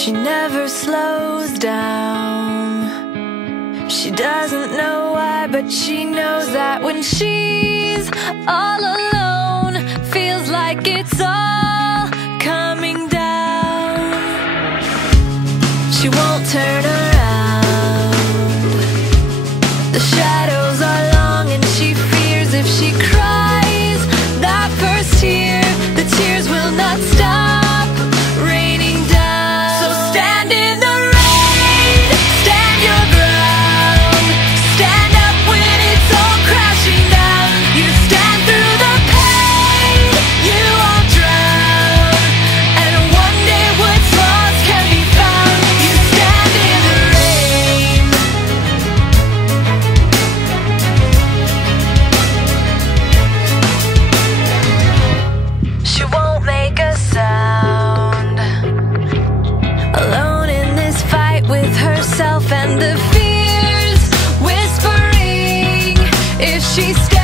She never slows down. She doesn't know why, but she knows that when she's all alone, feels like it's all coming down. She won't turn around. The shadows are long and she fears if she cries that first tear, the tears will not stop raining down. So stand in the rain, stand your ground, stand up when it's all crashing down. You stand through the pain, you won't drown, and one day what's lost can be found. You stand in the rain. She won't make a sound, alone in this fight with herself and the fears whispering if she stays.